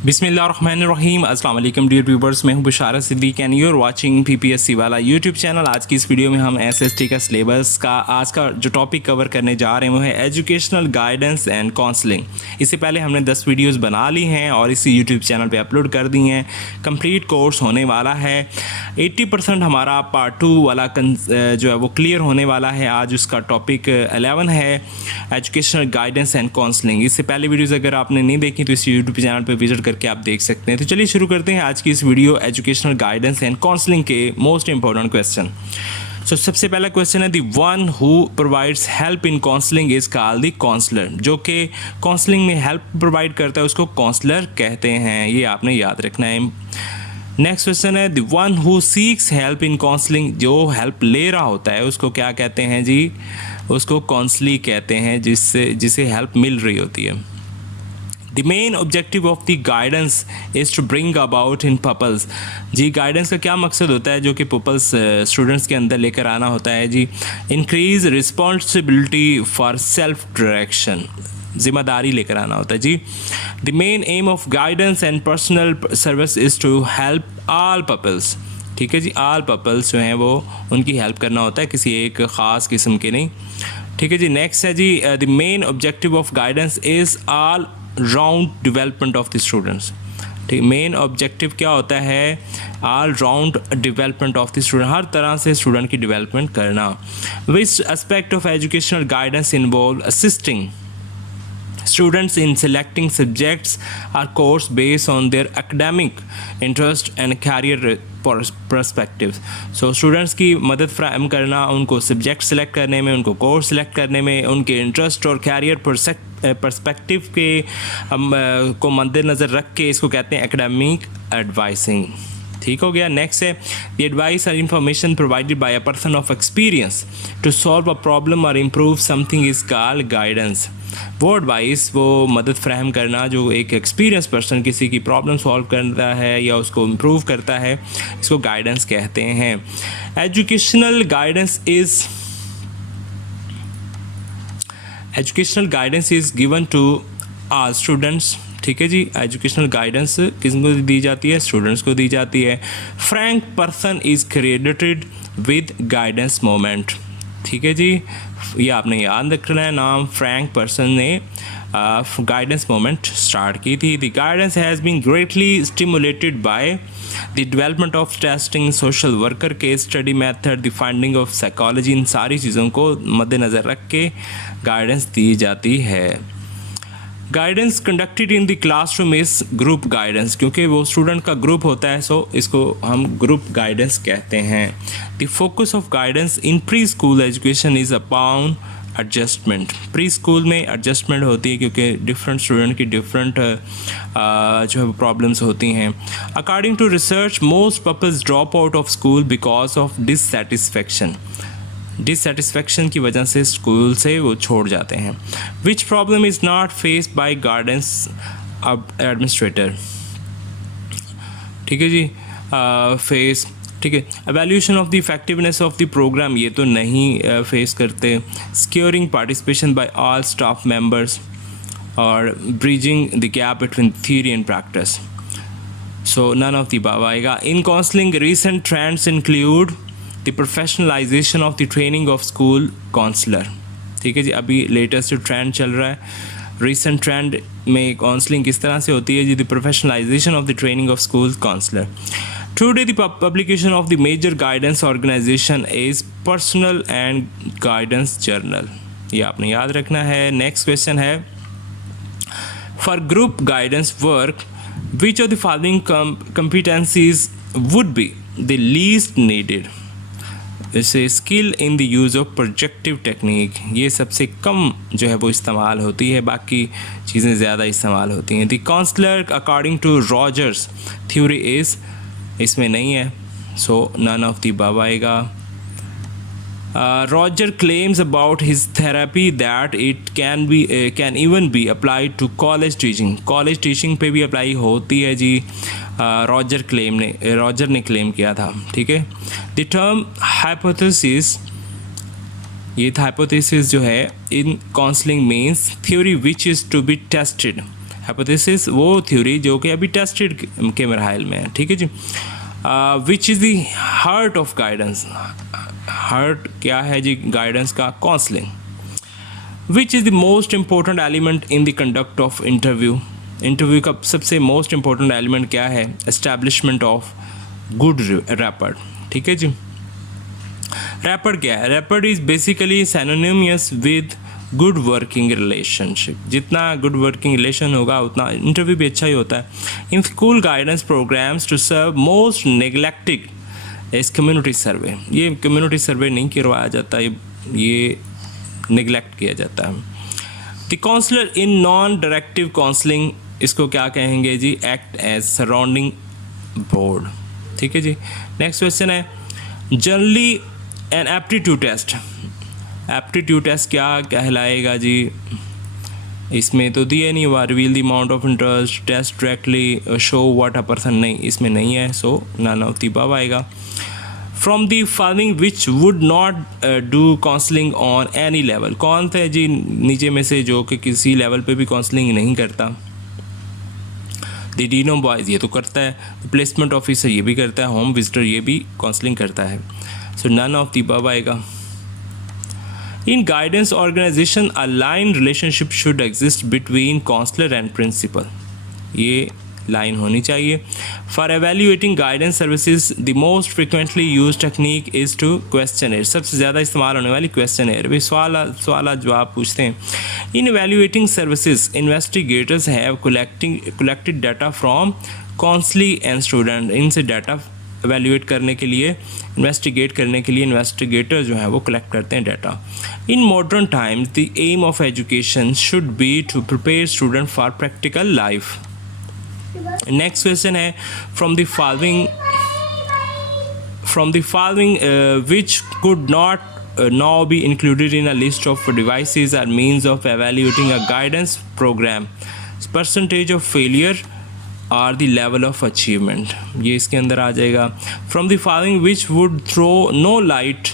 बिस्मिल्लाहिर्रहमानिर्रहीम अस्सलाम वालेकुम डियर व्यूवर्स, मैं हूं Bisharat Siddiq and you are watching PPSC वाला यूट्यूब चैनल। आज की इस वीडियो में हम एसएसटी का सिलेबस का आज का जो टॉपिक कवर करने जा रहे हैं वो है एजुकेशनल गाइडेंस एंड काउंसलिंग। इससे पहले हमने 10 वीडियोस बना ली हैं और इसी यूट्यूब चैनल पे अपलोड कर दी हैं। कंप्लीट कोर्स होने वाला है, 80% हमारा पार्ट 2 वाला जो है वो क्लियर होने वाला है। आज उसका टॉपिक 11 है एजुकेशनल गाइडेंस एंड काउंसलिंग। इससे पहले वीडियोज़ अगर आपने नहीं देखी तो इस यूट्यूब चैनल पर विजिट करके आप देख सकते हैं। तो चलिए शुरू करते हैं आज की इस video educational guidance and counselling के मोस्ट इंपॉर्टेंट क्वेश्चन। सबसे पहला क्वेश्चन है the one who provides help in counselling is called the counsellor. जो कि काउंसलिंग में हेल्प प्रोवाइड करता है उसको काउंसलर कहते हैं, ये आपने याद रखना है। नेक्स्ट क्वेश्चन है the one who seeks help in counselling. जो हेल्प ले रहा होता है उसको क्या कहते हैं जी? उसको काउंसली कहते हैं, जिसे हेल्प मिल रही होती है। The main objective of the guidance is to bring about in pupils। जी गाइडेंस का क्या मकसद होता है जो कि पपल्स स्टूडेंट्स के अंदर लेकर आना होता है जी? Increase responsibility for self direction, जिम्मेदारी लेकर आना होता है जी। The main aim of guidance and personal service is to help all pupils. ठीक है जी, ऑल पपल्स जो हैं वो उनकी हेल्प करना होता है, किसी एक ख़ास किस्म के नहीं। ठीक है जी। नेक्स्ट है जी the main objective of guidance is all round development of the students. ठीक, मेन ऑब्जेक्टिव क्या होता है? All round development of the student, हर तरह से स्टूडेंट की डेवलपमेंट करना। Which aspect of educational guidance involve assisting students in selecting subjects or course based on their academic interest and career perspectives। so students की मदद फ्राहम करना, उनको subject select करने में, उनको कोर्स सेलेक्ट करने में, उनके इंटरेस्ट और कैरियर पर्सपेक्टिव के को मद्देनज़र रख के इसको कहते हैं एकेडमिक एडवाइसिंग। ठीक हो गया। नेक्स्ट है द एडवाइस और information provided by a person of experience to solve a problem और improve something is called guidance. वो एडवाइस, वो मदद फ्राहम करना जो एक एक्सपीरियंस पर्सन किसी की प्रॉब्लम सॉल्व करता है या उसको इम्प्रूव करता है, इसको गाइडेंस कहते हैं। Educational guidance is given to all students. ठीक है जी। एजुकेशनल गाइडेंस किसको दी जाती है? स्टूडेंट्स को दी जाती है। Frank Parson is credited with guidance moment. ठीक है जी, ये आपने याद रखना है नाम। फ्रैंक पर्सन ने गाइडेंस मोमेंट स्टार्ट की थी। The guidance has been greatly stimulated by the development of testing, social worker, case study method, the finding of psychology. इन सारी चीज़ों को मद्देनज़र रख के गाइडेंस दी जाती है। Guidance conducted in the classroom is group guidance, क्योंकि वो स्टूडेंट का ग्रुप होता है, सो इसको हम ग्रुप गाइडेंस कहते हैं। The focus of guidance in pre school education is upon adjustment. Pre school में एडजस्टमेंट होती है क्योंकि डिफरेंट स्टूडेंट की डिफरेंट जो है प्रॉब्लम्स होती हैं। According to research most peoples drop out of school because of dissatisfaction की वजह से स्कूल से वो छोड़ जाते हैं। Which problem is not faced by guidance administrator. ठीक है जी। फेस, ठीक है। Evaluation of the effectiveness of the program, ये तो नहीं फेस करते। Securing participation by all staff members और bridging the gap between theory and practice. So none of the above आएगा। In counselling recent trends include the professionalisation of the training of school counsellor. ठीक है जी, अभी latest trend चल रहा है। Recent trend में counselling किस तरह से होती है जी? The professionalisation of the training of school counsellor. Today the publication of the major guidance organization is personal and guidance journal, ये आपने याद रखना है। नेक्स्ट क्वेश्चन है for group guidance work which of the following competencies would be the least needed? जैसे skill in the use of projective technique, ये सबसे कम जो है वो इस्तेमाल होती है, बाकी चीज़ें ज़्यादा इस्तेमाल होती हैं। The counsellor according to Rogers theory is, इसमें नहीं है, so none of the above आएगा। Roger claims about his therapy that it can even be applied to college teaching. College teaching पे भी अप्लाई होती है जी। रॉजर ने क्लेम किया था। ठीक है। द टर्म हाइपोथेसिस, ये हाइपोथेसिस जो है in counselling means theory which is to be tested hypothesis वो थ्योरी जो कि अभी टेस्टेड के मराहल में है, ठीक है जी। Which is the heart of guidance, heart क्या है जी गाइडेंस का? Counselling. Which is the most important element in the conduct of interview, interview का सबसे मोस्ट इम्पोर्टेंट एलिमेंट क्या है? एस्टैब्लिशमेंट ऑफ गुड रैपर्ड, ठीक है जी। रैपर्ड क्या है? Rapport is basically synonymous with good working relationship. जितना गुड वर्किंग रिलेशन होगा उतना इंटरव्यू भी अच्छा ही होता है। In school guidance programs to serve most neglected is community survey, ये कम्युनिटी सर्वे नहीं करवाया जाता, ये निगलेक्ट किया जाता है। The counsellor in non directive counselling, इसको क्या कहेंगे जी? एक्ट एज सराउंडिंग बोर्ड, ठीक है जी। नेक्स्ट क्वेश्चन है generally an aptitude test, aptitude test क्या कहलाएगा जी? इसमें तो दिया नहीं हुआ, reveal the amount of interest, test directly show what a person, नहीं इसमें नहीं है, so none of the above आएगा। From the following which would not do counselling on any level, कौन थे जी नीचे में से जो कि किसी लेवल पे भी काउंसलिंग नहीं करता? द डीन ऑफ बॉयज़ ये तो करता है, प्लेसमेंट ऑफिसर ये भी करता है, होम विजिटर ये भी काउंसलिंग करता है, so none of the above आएगा। In guidance organisation a line relationship should exist between counsellor and principal, ये लाइन होनी चाहिए। For evaluating guidance services the most frequently use technique is to questionnaire, सबसे ज़्यादा इस्तेमाल होने वाली क्वेश्चनर, वे सवाल जवाब पूछते हैं। In evaluating services investigators have collected data from counselee and student, इनसे डाटा एवेल्यूएट करने के लिए, इन्वेस्टिगेट करने के लिए इन्वेस्टिगेटर जो है वो कलेक्ट करते हैं data. In modern times the aim of education should be to prepare student for practical life. Next question है from the following which could not now be included in a list of devices or means of evaluating a guidance program, percentage of failure or the level of achievement, ये इसके अंदर आ जाएगा। From the following which would throw no light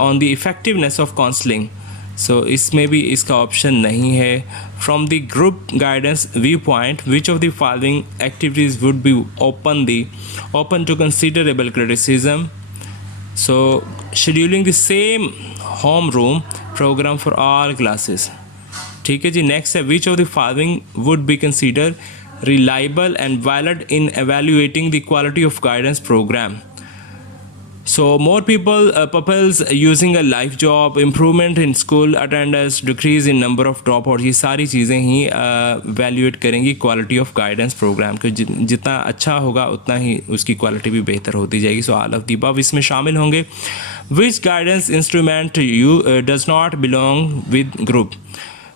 on the effectiveness of counseling, so इसमें भी इसका option नहीं है। From the group guidance viewpoint which of the following activities would be open to considerable criticism, so scheduling the same homeroom program for all classes, ठीक है जी। Next है which of the following would be consider reliable and valid in evaluating the quality of guidance programme, so more peoples using a life job, improvement in school attendance, decrease in number of drop out, ये सारी चीज़ें ही evaluate करेंगी quality of guidance programme के। जितना अच्छा होगा उतना ही उसकी क्वालिटी भी बेहतर होती जाएगी। So all of the above इसमें शामिल होंगे। Which guidance instrument you does not belong with group,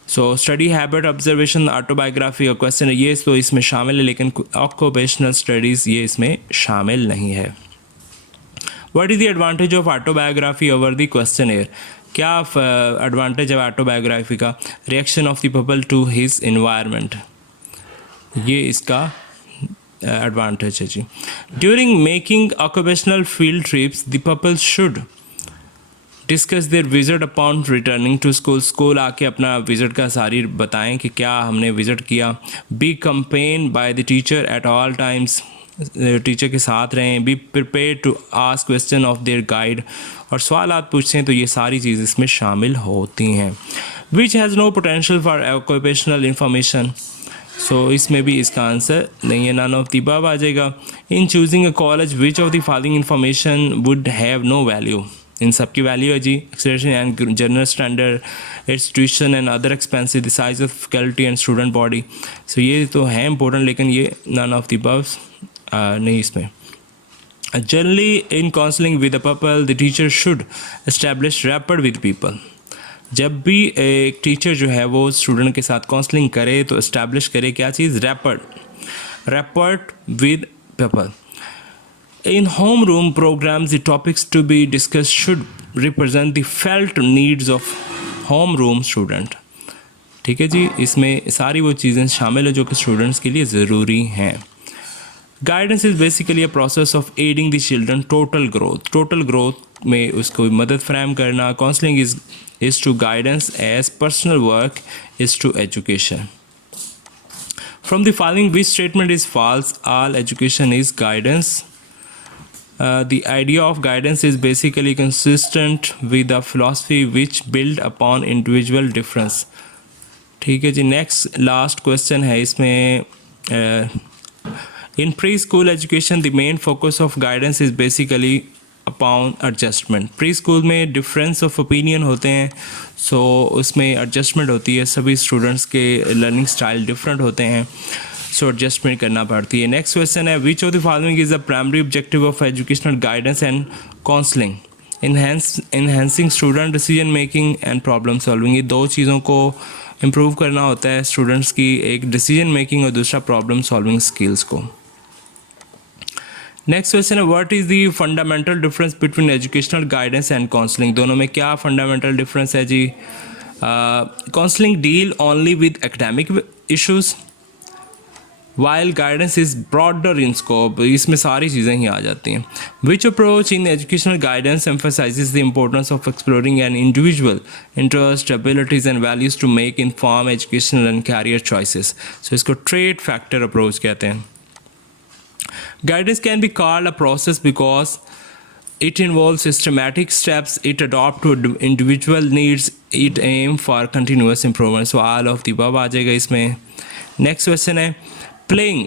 so study habit observation autobiography और क्वेश्चन, ये तो इसमें शामिल है, लेकिन ऑक्यूपेशनल स्टडीज़ ये इसमें शामिल नहीं है। What is the advantage of autobiography over the questionnaire, क्या एडवांटेज है ऑटोबायोग्राफी का? Reaction of the people to his environment, ये इसका एडवांटेज है जी। During making occupational field trips the people should discuss their visit upon returning to school आके अपना visit का सारी बताएं कि क्या हमने विजिट किया। Be accompanied by the teacher at all times, teacher के साथ रहें। Be prepare to ask question of their guide, और सवालात पूछते हैं, तो ये सारी चीज़ इसमें शामिल होती हैं। Which has no potential for occupational information, so इसमें भी इसका आंसर नहीं है, नन ऑफ द अबव आ जाएगा। In choosing a college which of the following information would have no value, इन सब की वैल्यू है जी। Acceleration and general standard, its tuition and other expensive, the size of faculty and student body, so ये तो है important, लेकिन ये नन ऑफ द अबव नहीं इसमें। Generally in counselling with the people the teacher should establish rapport with people, जब भी एक टीचर जो है वो स्टूडेंट के साथ काउंसलिंग करे तो एस्टैब्लिश करे क्या चीज़? Rapport with people. In homeroom programs, the topics to be discussed should represent the felt needs of homeroom student, ठीक है जी। इसमें सारी वो चीज़ें शामिल है जो कि स्टूडेंट्स के लिए ज़रूरी हैं। Guidance is basically a process of aiding the children total growth में उसको मदद फराहम करना। Counselling is to guidance as personal work is to education. From the following, which statement is false? All education is guidance. The idea of guidance is basically consistent with the philosophy which build upon individual difference. ठीक है जी, next last question है इसमें। इन pre school education the main focus of guidance is basically upon adjustment. Pre school में difference of opinion होते हैं, सो उसमें adjustment होती है। सभी स्टूडेंट्स के लर्निंग स्टाइल डिफरेंट होते हैं, सो एडजस्टमेंट करना पड़ती है। नेक्स्ट क्वेश्चन है, which of the following is the primary objective of educational guidance and counselling? Enhancing student decision making and problem solving. ये दो चीज़ों को इम्प्रूव करना होता है स्टूडेंट्स की, एक डिसीजन मेकिंग और दूसरा प्रॉब्लम सॉल्विंग स्किल्स को। नेक्स्ट क्वेश्चन है, what is the fundamental difference between educational guidance and counselling? दोनों में क्या फंडामेंटल डिफरेंस है जी? Counselling deal only with academic issues while guidance is broader in scope. इसमें सारी चीज़ें ही आ जाती हैं। Which approach in educational guidance emphasises the importance of exploring an individual interest, abilities and values to make inform educational and career choices. सो इसको trade factor approach कहते हैं। Guidance can be called a process because it involves systematic steps it adopts to individual needs. It aim for continuous improvement. So all of the above आ जाएगा इसमें। Next question है, playing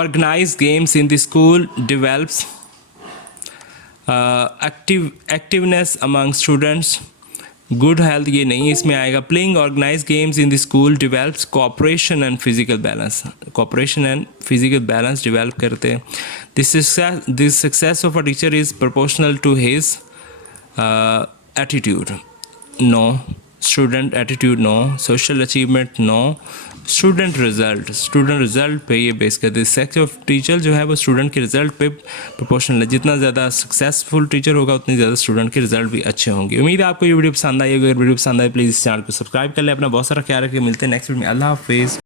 organized games in the school develops activeness among students. Good health ये नहीं इसमें आएगा। Playing organise games in the school develops cooperation and physical balance. Cooperation and physical balance develop करते हैं। This success of a teacher is proportional to his attitude. No. Student attitude no. Social achievement no. Student result पे ये base करते हैं। Success of teacher जो है वो student के रिजल्ट पे प्रोपोर्शनल है। जितना ज़्यादा सक्सेसफुल टीचर होगा उतनी ज़्यादा स्टूडेंट के रिजल्ट भी अच्छे होंगे। उम्मीद है आपको ये वीडियो पसंद आई। अगर वीडियो पसंद आए प्लीज़ इस चैनल को सब्सक्राइब कर लें। अपना बहुत सारा ख्याल रखिए। मिलते हैं नेक्स्ट वीडियो में। अल्लाह हाफिज़।